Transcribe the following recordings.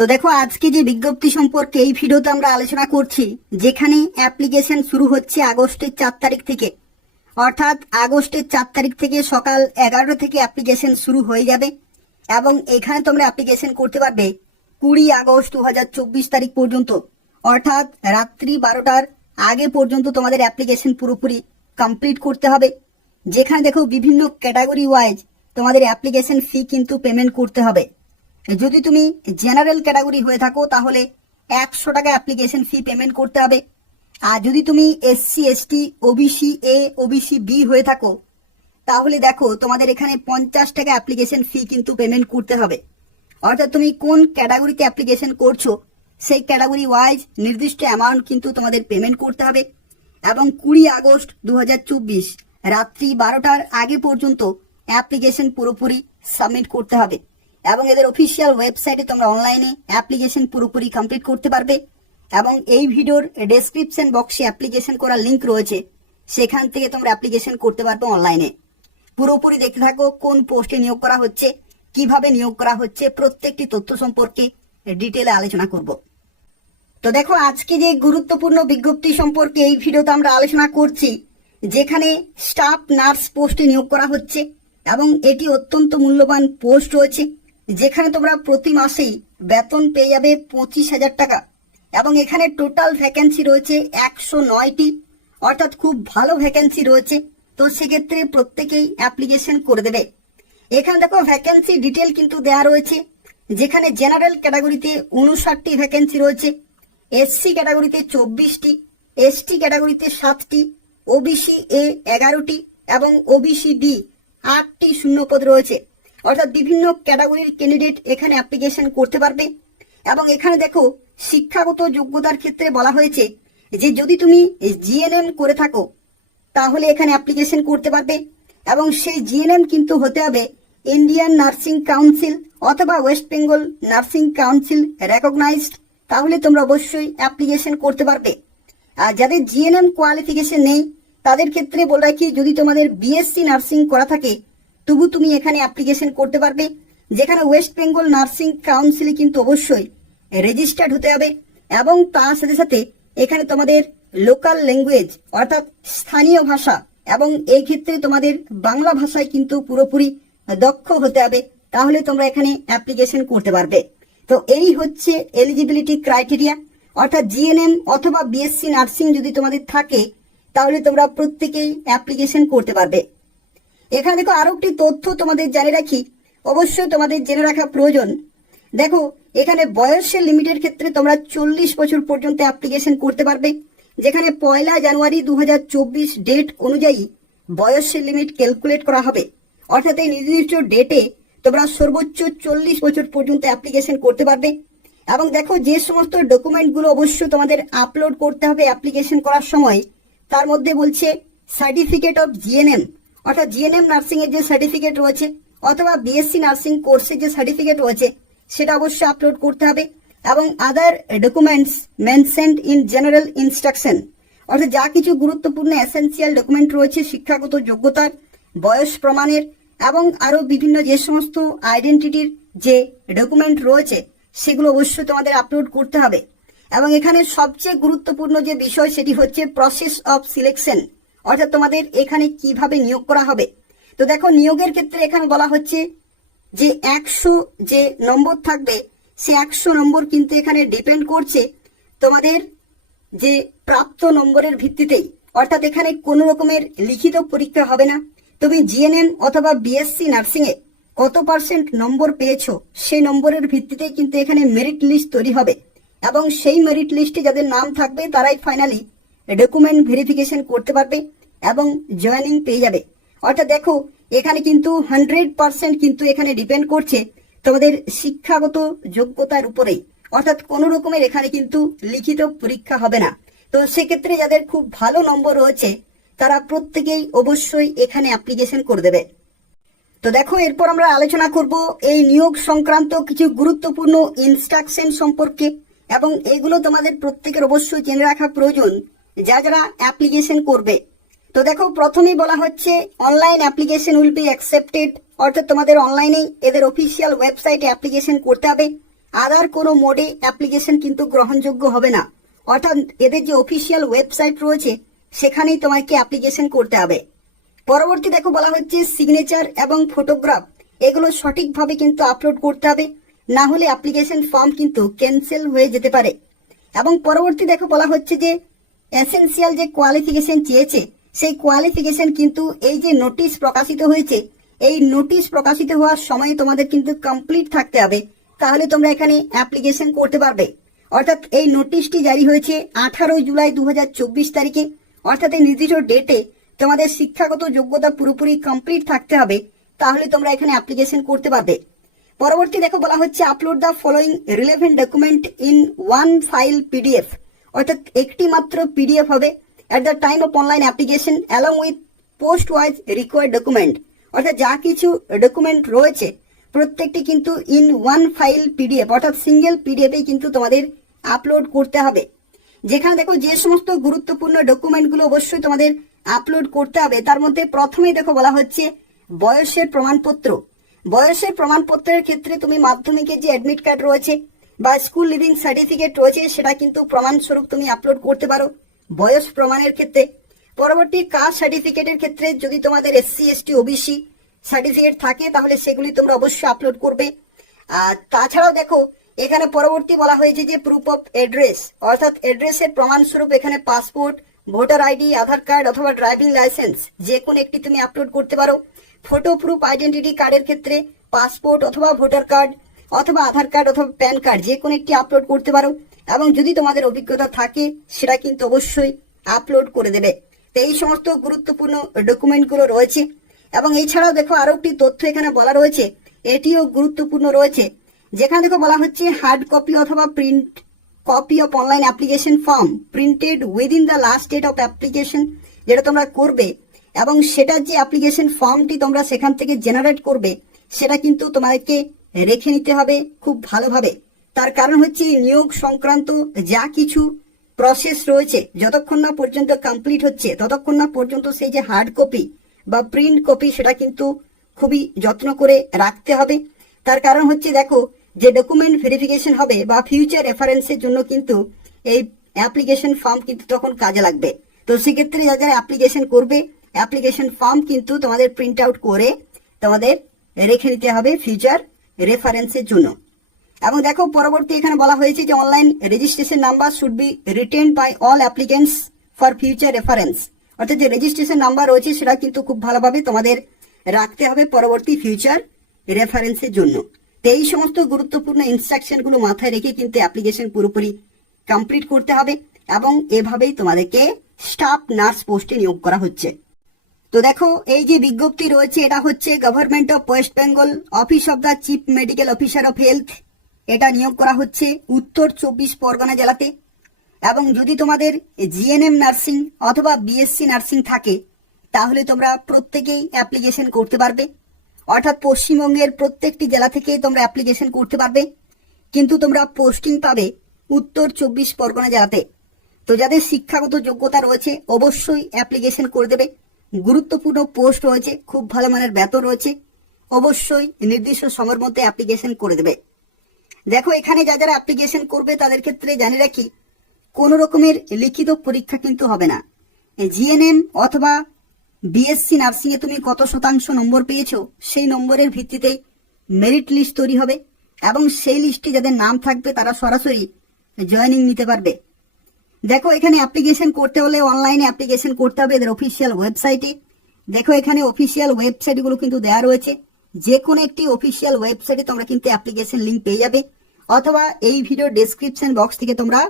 তো দেখো আজকে যে বিজ্ঞপ্তি সম্পর্কে এই ভিডিওতে আমরা আলোচনা করছি, যেখানে অ্যাপ্লিকেশন শুরু হচ্ছে আগস্টের 4 তারিখ থেকে। অর্থাৎ আগস্টের 4 তারিখ থেকে সকাল 11টা থেকে অ্যাপ্লিকেশন শুরু হয়ে যাবে এবং এখানে তোমরা অ্যাপ্লিকেশন করতে পারবে 20 আগস্ট 2024 তারিখ পর্যন্ত। অর্থাৎ রাত্রি 12টার আগে পর্যন্ত তোমাদের অ্যাপ্লিকেশন পুরোপুরি কমপ্লিট করতে হবে। যেখানে দেখো বিভিন্ন ক্যাটাগরি ওয়াইজ তোমাদের অ্যাপ্লিকেশন ফি কিন্তু পেমেন্ট করতে হবে। যদি তুমি জেনারেল ক্যাটাগরি হয়ে থাকো তাহলে 100 টাকা অ্যাপ্লিকেশন ফি পেমেন্ট করতে হবে। আর যদি তুমি SC ST OBC A OBC B হয়ে থাকো তাহলে দেখো তোমাদের এখানে 50 টাকা অ্যাপ্লিকেশন ফি কিন্তু পেমেন্ট করতে হবে। অর্থাৎ তুমি কোন ক্যাটাগরিতে অ্যাপ্লিকেশন করছো সেই ক্যাটাগরি ওয়াইজ নির্দিষ্ট অ্যামাউন্ট কিন্তু তোমাদের পেমেন্ট করতে হবে এবং 20 আগস্ট 2024 রাত্রি 12টার আগে পর্যন্ত অ্যাপ্লিকেশন পুরোপুরি সাবমিট করতে হবে এবং এদের অফিসিয়াল ওয়েবসাইটে তোমরা অনলাইনে অ্যাপ্লিকেশন পুরোপুরি কমপ্লিট করতে পারবে। এবং এই ভিডিওর ডেসক্রিপশন বক্সে অ্যাপ্লিকেশন করার লিংক রয়েছে, সেখান থেকে তোমরা অ্যাপ্লিকেশন করতে পারবে অনলাইনে। পুরোপুরি দেখতে থাকো কোন পোস্টে নিয়োগ করা হচ্ছে, কিভাবে নিয়োগ করা হচ্ছে, প্রত্যেকটি তথ্য সম্পর্কে ডিটেলে আলোচনা করব। তো দেখো আজকে যে গুরুত্বপূর্ণ বিজ্ঞপ্তি সম্পর্কে এই ভিডিওতে আমরা আলোচনা করছি, যেখানে স্টাফ নার্স পোস্টে নিয়োগ করা হচ্ছে এবং এটি অত্যন্ত মূল্যবান পোস্ট রয়েছে, যেখানে তোমরা প্রতি মাসেই বেতন পেয়ে যাবে 25,000 টাকা এবং এখানে টোটাল ভ্যাকেন্সি রয়েছে 109টি। অর্থাৎ খুব ভালো ভ্যাকেন্সি রয়েছে। তো সেক্ষেত্রে প্রত্যেকেই অ্যাপ্লিকেশন করে দেবে। এখানে দেখো ভ্যাকেন্সি ডিটেল কিন্তু দেওয়া রয়েছে, যেখানে জেনারেল ক্যাটাগরিতে 59টি ভ্যাকেন্সি রয়েছে, এসসি ক্যাটাগরিতে 24টি, এসটি ক্যাটাগরিতে 7টি, ওবিসি এ 11টি এবং ওবিসি বি 8টি শূন্যপদ রয়েছে। অর্থাৎ বিভিন্ন ক্যাটাগরির ক্যান্ডিডেট এখানে অ্যাপ্লিকেশন করতে পারবে। এবং এখানে দেখো শিক্ষাগত যোগ্যতার ক্ষেত্রে বলা হয়েছে যে যদি তুমি জিএনএম করে থাকো তাহলে এখানে অ্যাপ্লিকেশন করতে পারবে এবং সেই জিএনএম কিন্তু হতে হবে ইন্ডিয়ান নার্সিং কাউন্সিল অথবা West Bengal Nursing Council recognised, তাহলে তোমরা অবশ্যই অ্যাপ্লিকেশন করতে পারবে। আর যাদের জিএনএম কোয়ালিফিকেশন নেই তাদের ক্ষেত্রে বলে রাখি, যদি তোমাদের বিএসসি নার্সিং করা থাকে তবু তুমি এখানে অ্যাপ্লিকেশন করতে পারবে। যেখানে ওয়েস্ট বেঙ্গল নার্সিং কাউন্সিলে কিন্তু অবশ্যই রেজিস্টার্ড হতে হবে এবং তার সাথে সাথে এখানে তোমাদের লোকাল ল্যাঙ্গুয়েজ অর্থাৎ স্থানীয় ভাষা এবং এই ক্ষেত্রে তোমাদের বাংলা ভাষায় কিন্তু পুরোপুরি দক্ষ হতে হবে, তাহলে তোমরা এখানে অ্যাপ্লিকেশন করতে পারবে। তো এই হচ্ছে এলিজিবিলিটি ক্রাইটেরিয়া। অর্থাৎ জিএনএম অথবা বিএসসি নার্সিং যদি তোমাদের থাকে তাহলে তোমরা প্রত্যেকেই অ্যাপ্লিকেশন করতে পারবে। এখানে দেখো আরো একটি তথ্য তোমাদের জানিয়ে রাখি, অবশ্যই তোমাদের জেনে রাখা প্রয়োজন। দেখো এখানে বয়সের লিমিটের ক্ষেত্রে তোমরা 40 বছর পর্যন্ত অ্যাপ্লিকেশন করতে পারবে, যেখানে 1 জানুয়ারি 2024 ডেট অনুযায়ী বয়সের লিমিট ক্যালকুলেট করা হবে। অর্থাৎ এই নির্দিষ্ট ডেটে তোমরা সর্বোচ্চ 40 বছর পর্যন্ত অ্যাপ্লিকেশন করতে পারবে। এবং দেখো যে সমস্ত ডকুমেন্টগুলো অবশ্যই তোমাদের আপলোড করতে হবে অ্যাপ্লিকেশন করার সময়, তার মধ্যে বলছে সার্টিফিকেট অফ জিএনএম অর্থাৎ জিএনএম নার্সিং এর যে সার্টিফিকেট রয়েছে অথবা বিএসসি নার্সিং কোর্সের যে সার্টিফিকেট রয়েছে সেটা অবশ্যই আপলোড করতে হবে এবং other documents mentioned in general instruction অর্থাৎ যা কিছু গুরুত্বপূর্ণ এসেন্সিয়াল ডকুমেন্ট রয়েছে শিক্ষাগত যোগ্যতার, বয়স প্রমাণের এবং আরো বিভিন্ন যে সমস্ত আইডেন্টিটির যে ডকুমেন্ট রয়েছে সেগুলো অবশ্যই তোমাদের আপলোড করতে হবে। এবং এখানে সবচেয়ে গুরুত্বপূর্ণ যে বিষয় সেটি হচ্ছে প্রসেস অফ সিলেকশন অর্থাৎ তোমাদের এখানে কিভাবে নিয়োগ করা হবে। তো দেখো নিয়োগের ক্ষেত্রে এখানে বলা হচ্ছে যে 100 যে নম্বর থাকবে সে 100 নম্বর কিন্তু এখানে ডিপেন্ড করছে তোমাদের যে প্রাপ্ত নম্বরের ভিত্তিতেই। অর্থাৎ এখানে কোনো রকমের লিখিত পরীক্ষা হবে না। তুমি জিএনএম অথবা বিএসসি নার্সিং এ কত পার্সেন্ট নম্বর পেয়েছো সেই নম্বরের ভিত্তিতেই কিন্তু এখানে মেরিট লিস্ট তৈরি হবে এবং সেই মেরিট লিস্টে যাদের নাম থাকবে তারাই ফাইনালি ডকুমেন্ট ভেরিফিকেশন করতে পারবে এবং জয়েনিং পেয়ে যাবে। অর্থাৎ দেখো এখানে কিন্তু 100% কিন্তু এখানে ডিপেন্ড করছে তোমাদের শিক্ষাগত যোগ্যতার উপরেই। অর্থাৎ কোনো রকমের এখানে কিন্তু লিখিত পরীক্ষা হবে না। তো সেক্ষেত্রে যাদের খুব ভালো নম্বর রয়েছে তারা প্রত্যেকেই অবশ্যই এখানে অ্যাপ্লিকেশন করে দেবে। তো দেখো এরপর আমরা আলোচনা করব এই নিয়োগ সংক্রান্ত কিছু গুরুত্বপূর্ণ ইনস্ট্রাকশন সম্পর্কে এবং এগুলো তোমাদের প্রত্যেকের অবশ্যই জেনে রাখা প্রয়োজন যারা অ্যাপ্লিকেশন করবে। তো দেখো প্রথমেই বলা হচ্ছে online application will be accepted অর্থাৎ তোমাদের অনলাইনেই এদের অফিসিয়াল ওয়েবসাইটে অ্যাপ্লিকেশন করতে হবে আদার কোনো মোডে অ্যাপ্লিকেশন কিন্তু গ্রহণযোগ্য হবে না। অর্থাৎ এদের যে অফিসিয়াল ওয়েবসাইট রয়েছে সেখানেই তোমাকে অ্যাপ্লিকেশন করতে হবে। পরবর্তী দেখো বলা হচ্ছে সিগনেচার এবং ফটোগ্রাফ এগুলো সঠিকভাবে কিন্তু আপলোড করতে হবে, না হলে অ্যাপ্লিকেশন ফর্ম কিন্তু ক্যান্সেল হয়ে যেতে পারে। এবং পরবর্তী দেখো বলা হচ্ছে যে এসেনশিয়াল যে কোয়ালিফিকেশন চেয়েছে সেই কোয়ালিফিকেশন কিন্তু এই যে নোটিশ প্রকাশিত হয়েছে এই নোটিশ প্রকাশিত হওয়ার সময় তোমাদের কিন্তু কমপ্লিট থাকতে হবে, তাহলে তোমরা এখানে অ্যাপ্লিকেশন করতে পারবে। অর্থাৎ এই নোটিশটি জারি হয়েছে 18 জুলাই 2024 তারিখে। অর্থাৎ এই নির্দিষ্ট ডেটে তোমাদের শিক্ষাগত যোগ্যতা পুরোপুরি কমপ্লিট থাকতে হবে, তাহলে তোমরা এখানে অ্যাপ্লিকেশন করতে পারবে। পরবর্তী দেখো বলা হচ্ছে upload the following relevant document in one file PDF. অর্থাৎ একটি মাত্র পিডিএফ হবে at the time of online application along with post wise required document. অর্থাৎ যা কিছু ডকুমেন্ট রয়েছে প্রত্যেকটি কিন্তু ইন ওয়ান ফাইল পিডিএফ অর্থাৎ সিঙ্গেল পিডিএফে কিন্তু তোমাদের আপলোড করতে হবে। যেখানে দেখো যে সমস্ত গুরুত্বপূর্ণ ডকুমেন্টগুলো অবশ্যই তোমাদের আপলোড করতে হবে তার মধ্যে প্রথমেই দেখো বলা হচ্ছে বয়সের প্রমাণপত্র। বয়সের প্রমাণপত্রের ক্ষেত্রে তুমি মাধ্যমিকের যে অ্যাডমিট কার্ড রয়েছে বা স্কুল লিভিং সার্টিফিকেট রয়েছে সেটা কিন্তু প্রমাণস্বরূপ তুমি আপলোড করতে পারো বয়স প্রমাণের ক্ষেত্রে। পরবর্তী কাস্ট সার্টিফিকেটের ক্ষেত্রে যদি তোমাদের এসসি এসটি ওবিসি সার্টিফিকেট থাকে তাহলে সেগুলি তোমরা অবশ্যই আপলোড করবে। আর তাছাড়াও দেখো এখানে পরবর্তী বলা হয়েছে যে প্রুফ অফ অ্যাড্রেস অর্থাৎ অ্যাড্রেসের প্রমাণস্বরূপ এখানে পাসপোর্ট, ভোটার আইডি, আধার কার্ড অথবা ড্রাইভিং লাইসেন্স যে কোনো একটি তুমি আপলোড করতে পারো। ফটো প্রুফ আইডেন্টিটি কার্ডের ক্ষেত্রে পাসপোর্ট অথবা ভোটার কার্ড অথবা আধার কার্ড অথবা প্যান কার্ড যে কোনো একটি আপলোড করতে পারো এবং যদি তোমাদের অভিজ্ঞতা থাকে সেটা কিন্তু অবশ্যই আপলোড করে দেবে। তো এই সমস্ত গুরুত্বপূর্ণ ডকুমেন্টগুলো রয়েছে। এবং এছাড়াও দেখো আরো একটি তথ্য এখানে বলা রয়েছে, এটিও গুরুত্বপূর্ণ রয়েছে, যেখানে দেখো বলা হচ্ছে হার্ড কপি অথবা print copy of online application form printed within the last date of application, যেটা তোমরা করবে এবং সেটার যে অ্যাপ্লিকেশন ফর্মটি তোমরা সেখান থেকে জেনারেট করবে সেটা কিন্তু তোমাদেরকে রেখে নিতে হবে খুব ভালোভাবে। তার কারণ হচ্ছে নিয়োগ সংক্রান্ত যা কিছু প্রসেস রয়েছে যতক্ষণ না পর্যন্ত কমপ্লিট হচ্ছে ততক্ষণ না পর্যন্ত সেই যে হার্ড কপি বা প্রিন্ট কপি সেটা কিন্তু খুবই যত্ন করে রাখতে হবে। তার কারণ হচ্ছে দেখো যে ডকুমেন্ট ভেরিফিকেশন হবে বা ফিউচার রেফারেন্সের জন্য কিন্তু এই অ্যাপ্লিকেশন ফর্ম কিন্তু তখন কাজে লাগবে। তো সেক্ষেত্রে যারা অ্যাপ্লিকেশন করবে অ্যাপ্লিকেশন ফর্ম কিন্তু তোমাদের প্রিন্ট আউট করে তোমাদের রেখে নিতে হবে ফিউচার রেফারেন্সের জন্য। এবং দেখো পরবর্তী এখানে বলা হয়েছে যে online registration number should be written by all applicants for future reference. অর্থাৎ যে রেজিস্ট্রেশন নাম্বার রয়েছে সেটা কিন্তু খুব ভালোভাবে তোমাদের রাখতে হবে পরবর্তী ফিউচার রেফারেন্সের জন্য। তো এই সমস্ত গুরুত্বপূর্ণ ইনস্ট্রাকশনগুলো মাথায় রেখে কিন্তু অ্যাপ্লিকেশন পুরোপুরি কমপ্লিট করতে হবে এবং এভাবেই তোমাদেরকে স্টাফ নার্স পোস্টে নিয়োগ করা হচ্ছে। তো দেখো এই যে বিজ্ঞপ্তি রয়েছে এটা হচ্ছে government of West Bengal office of the chief medical officer of health, এটা নিয়োগ করা হচ্ছে উত্তর 24 পরগনা জেলাতে। এবং যদি তোমাদের জিএনএম নার্সিং অথবা বিএসসি নার্সিং থাকে তাহলে তোমরা প্রত্যেকেই অ্যাপ্লিকেশন করতে পারবে। অর্থাৎ পশ্চিমবঙ্গের প্রত্যেকটি জেলা থেকে তোমরা অ্যাপ্লিকেশন করতে পারবে, কিন্তু তোমরা পোস্টিং পাবে উত্তর 24 পরগনা জেলাতে। তো যাদের শিক্ষাগত যোগ্যতা রয়েছে অবশ্যই অ্যাপ্লিকেশন করে দেবে। গুরুত্বপূর্ণ পোস্ট রয়েছে, খুব ভালো মানের বেতন রয়েছে, অবশ্যই নির্দিষ্ট সময়ের মধ্যে অ্যাপ্লিকেশন করে দেবে। দেখো এখানে যারা অ্যাপ্লিকেশন করবে তাদের ক্ষেত্রে জানিয়ে রাখি কোনো রকমের লিখিত পরীক্ষা কিন্তু হবে না। জিএনএম অথবা বিএসসি নার্সিং এ তুমি কত শতাংশ নম্বর পেয়েছো সেই নম্বরের ভিত্তিতেই মেরিট লিস্ট তৈরি হবে এবং সেই লিস্টে যাদের নাম থাকবে তারা সরাসরি জয়েনিং নিতে পারবে। দেখো এখানে অ্যাপ্লিকেশন করতে হলে অনলাইনে অ্যাপ্লিকেশন করতে হবে এদের অফিসিয়াল ওয়েবসাইটে। দেখো এখানে অফিসিয়াল ওয়েবসাইটগুলো কিন্তু দেওয়া রয়েছে, যে কোনো একটি অফিসিয়াল ওয়েবসাইটে তোমরা কিন্তু অ্যাপ্লিকেশন লিঙ্ক পেয়ে যাবে অথবা এই ভিডিও ডেসক্রিপশন বক্স থেকে তোমরা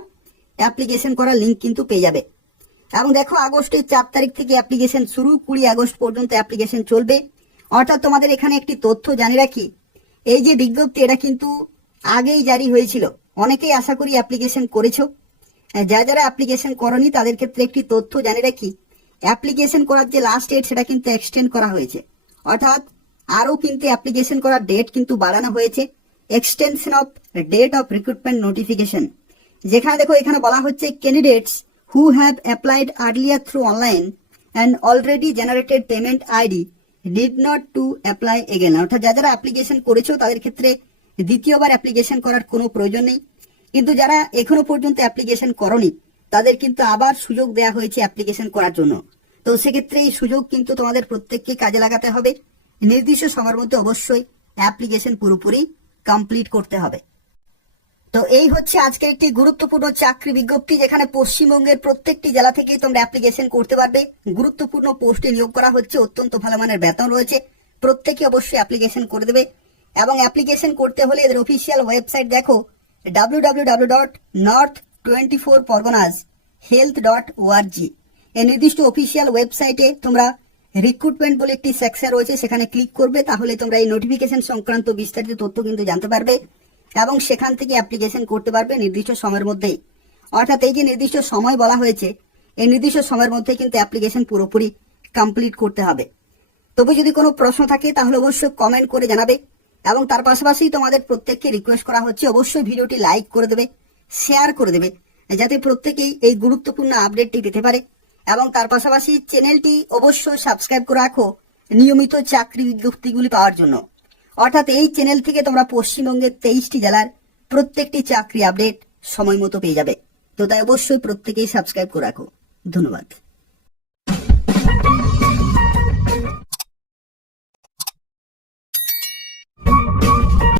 অ্যাপ্লিকেশন করার লিঙ্ক কিন্তু পেয়ে যাবে। এবং দেখো আগস্টের 4 তারিখ থেকে অ্যাপ্লিকেশন শুরু, 20 আগস্ট পর্যন্ত অ্যাপ্লিকেশন চলবে। অর্থাৎ তোমাদের এখানে একটি তথ্য জানিয়ে রাখি, এই যে বিজ্ঞপ্তি এটা কিন্তু আগেই জারি হয়েছিল, অনেকেই আশা করি অ্যাপ্লিকেশন করেছো। যারা অ্যাপ্লিকেশন করনি তাদের ক্ষেত্রে একটি তথ্য জানিয়ে রাখি, অ্যাপ্লিকেশন করার যে লাস্ট ডেট সেটা কিন্তু এক্সটেন্ড করা হয়েছে। অর্থাৎ আরও কিন্তু অ্যাপ্লিকেশন করার ডেট কিন্তু বাড়ানো হয়েছে, extension of date of recruitment notification. যেখানে দেখো এখানে বলা হচ্ছে candidates who have applied earlier through online and already generated payment ID need not to apply again। অর্থাৎ যারা অ্যাপ্লিকেশন করেছো তাদের ক্ষেত্রে দ্বিতীয়বার অ্যাপ্লিকেশন করার কোনো প্রয়োজন নেই। কিন্তু যারা এখনো পর্যন্ত অ্যাপ্লিকেশন করনি তাদের কিন্তু আবার সুযোগ দেওয়া হয়েছে অ্যাপ্লিকেশন করার জন্য। তো সেক্ষেত্রে এই সুযোগ কিন্তু তোমাদের প্রত্যেককে কাজে লাগাতে হবে। নির্দিষ্ট সময়ের মধ্যে অবশ্যই অ্যাপ্লিকেশন পুরোপুরি কমপ্লিট করতে হবে। তো এই হচ্ছে আজকের একটি গুরুত্বপূর্ণ চাকরি বিজ্ঞপ্তি, যেখানে পশ্চিমবঙ্গের প্রত্যেকটি জেলা থেকে তোমরা অ্যাপ্লিকেশন করতে পারবে। গুরুত্বপূর্ণ পোস্টে নিয়োগ করা হচ্ছে, অত্যন্ত ভালো মানের বেতন রয়েছে। প্রত্যেকে অবশ্যই অ্যাপ্লিকেশন করে দেবে। এবং অ্যাপ্লিকেশন করতে হলে এদের অফিসিয়াল ওয়েবসাইট দেখো www.north24parganas.health.org। এই নির্দিষ্ট অফিসিয়াল ওয়েবসাইটে তোমরা রিক্রুটমেন্ট বলে একটি সেকশন রয়েছে, সেখানে ক্লিক করবে। তাহলে তোমরা এই নোটিফিকেশন সংক্রান্ত বিস্তারিত তথ্য কিন্তু জানতে পারবে এবং সেখান থেকে অ্যাপ্লিকেশন করতে পারবে নির্দিষ্ট সময়ের মধ্যেই। অর্থাৎ এই যে নির্দিষ্ট সময় বলা হয়েছে, এই নির্দিষ্ট সময়ের মধ্যে কিন্তু অ্যাপ্লিকেশন পুরোপুরি কমপ্লিট করতে হবে। তবে যদি কোনো প্রশ্ন থাকে তাহলে অবশ্যই কমেন্ট করে জানাবে। এবং তার পাশাপাশি তোমাদের প্রত্যেককে রিকোয়েস্ট করা হচ্ছে অবশ্যই ভিডিওটি লাইক করে দেবে, শেয়ার করে দেবে, যাতে প্রত্যেকেই এই গুরুত্বপূর্ণ আপডেটটি পেতে পারে। এবং তার পাশাপাশি চ্যানেলটি অবশ্যই সাবস্ক্রাইব করে রাখো নিয়মিত চাকরি বিজ্ঞপ্তিগুলি পাওয়ার জন্য। অর্থাৎ এই চ্যানেল থেকে তোমরা পশ্চিমবঙ্গের 23টি জেলার প্রত্যেকটি চাকরি আপডেট সময় মতো পেয়ে যাবে। তো তাই অবশ্যই প্রত্যেকেই সাবস্ক্রাইব করে রাখো। ধন্যবাদ।